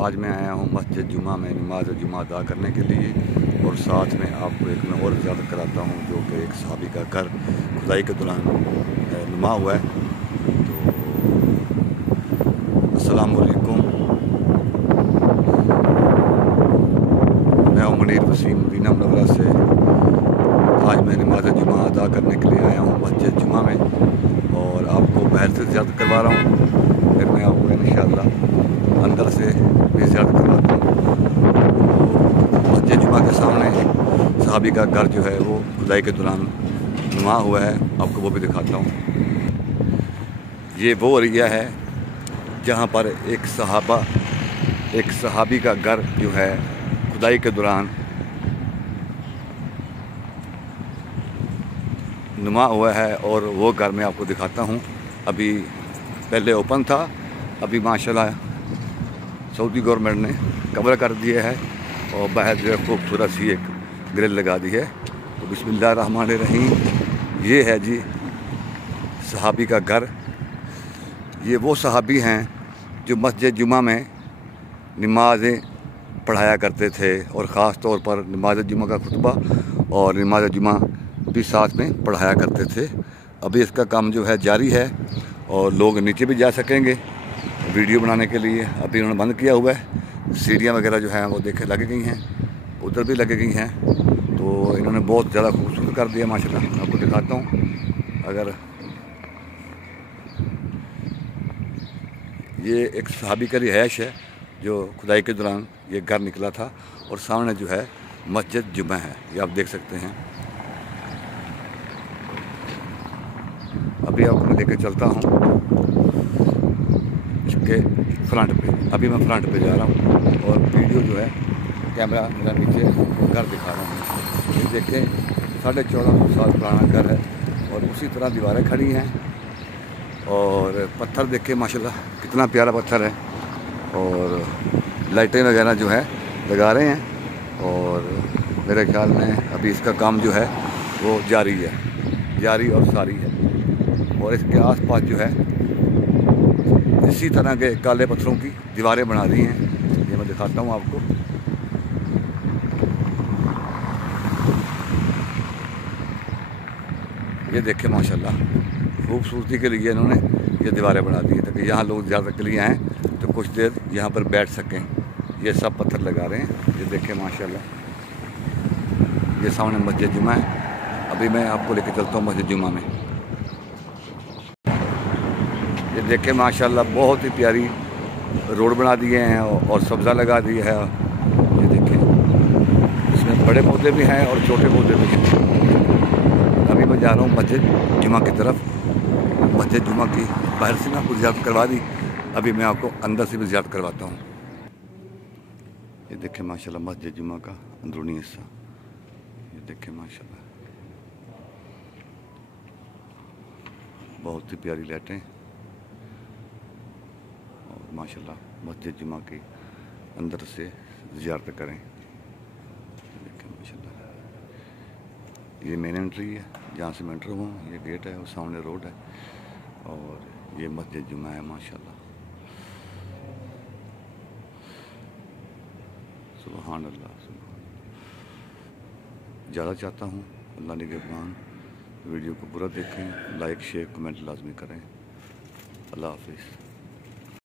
आज मैं आया हूँ मस्जिद जुमा में नमाज जुमा अदा करने के लिए, और साथ में आपको एक मैं और ज़्यादा कराता हूँ जो कि एक सहाबी का घर खुदाई के दौरान नुमा हुआ है। तो अस्सलाम वालेकुम, मैं मुनीर वसीम मदीना मुनव्वरा से। आज मैं नमाज जुमा अदा करने के लिए आया हूँ मस्जिद जुमा में, और आपको बाहर से ज़्यादा करवा रहा हूँ, फिर मैं आपको इंशाअल्लाह अंदर से भी ज़्यादा करवाता हूँ। मस्जिद जुमा के सामने एक सहाबी का घर जो है वो खुदाई के दौरान नुमा हुआ है, आपको वो भी दिखाता हूँ। ये वो एरिया है जहाँ पर एक सहाबी का घर जो है खुदाई के दौरान नुमा हुआ है, और वो घर मैं आपको दिखाता हूँ। अभी पहले ओपन था, अभी माशाल्लाह सऊदी गवर्नमेंट ने कवर कर दिया है, और बाहर जो है खूबसूरत सी एक ग्रिल लगा दी है। तो बिस्मिल्लाहिर्रहमानिर्रहीम, ये है जी सहाबी का घर। ये वो सहाबी हैं जो मस्जिद जुमा में नमाज़ें पढ़ाया करते थे, और ख़ास तौर पर नमाज जुमा का खुतबा और नमाज जुमा भी साथ में पढ़ाया करते थे। अभी इसका काम जो है जारी है, और लोग नीचे भी जा सकेंगे वीडियो बनाने के लिए। अभी उन्होंने बंद किया हुआ है, सीढ़ियाँ वगैरह जो हैं वो देखे लगी गई हैं, उधर भी लगी गई हैं। तो इन्होंने बहुत ज़्यादा खूबसूरत कर दिया माशाल्लाह। मैं आपको दिखाता हूँ। अगर ये एक सहाबी का रिहायश है जो खुदाई के दौरान ये घर निकला था, और सामने जो है मस्जिद जुमा है, ये आप देख सकते हैं। अभी आपको मैं लेकर चलता हूँ इसके फ्रंट पे। अभी मैं फ्रंट पे जा रहा हूँ, और वीडियो जो है कैमरा मेरा नीचे घर दिखा रहा हूँ। ये देखें 1450 साल पुराना घर है, और उसी तरह दीवारें खड़ी हैं, और पत्थर देखें माशाल्लाह कितना प्यारा पत्थर है, और लाइटें वगैरह जो है लगा रहे हैं, और मेरे ख्याल में अभी इसका काम जो है वो जारी और सारी है। और इसके आसपास जो है इसी तरह के काले पत्थरों की दीवारें बना दी हैं। ये मैं दिखाता हूँ आपको। ये देखें माशाल्लाह खूबसूरती के लिए इन्होंने ये दीवारें बना दी हैं, ताकि यहाँ लोग ज़्यादा के लिए आएँ तो कुछ देर यहाँ पर बैठ सकें। ये सब पत्थर लगा रहे हैं। ये देखें माशाल्लाह, ये सामने मस्जिद जुमा है। अभी मैं आपको लेकर चलता हूँ मस्जिद जुमा में। ये देखें माशाल्लाह बहुत ही प्यारी रोड बना दिए हैं, और सब्ज़ा लगा दिया है। ये देखें इसमें बड़े पौधे भी हैं और छोटे पौधे भी हैं। अभी मैं जा रहा हूँ मस्जिद जुमा की तरफ। मस्जिद जुमा की बाहर से मैं आपको ज़ियारत करवा दी, अभी मैं आपको अंदर से भी ज़ियारत करवाता हूँ। ये देखें माशाल्लाह मस्जिद जुमा का अंदरूनी हिस्सा। ये देखें माशाल्लाह बहुत ही प्यारी लाइटें, और माशाल्लाह मस्जिद जुमा की अंदर से ज़ियारत करें। देखें माशाल्लाह ये मेन एंट्री है, जहाँ से मैं एंटर हुआ। ये गेट है, और सामने रोड है, और ये मस्जिद जुमा है माशाल्लाह। सुभान अल्लाह। ज़्यादा चाहता हूँ अल्लाह निगहबान। वीडियो को पूरा देखें, लाइक शेयर कमेंट लाजमी करें। अल्लाह हाफिज़।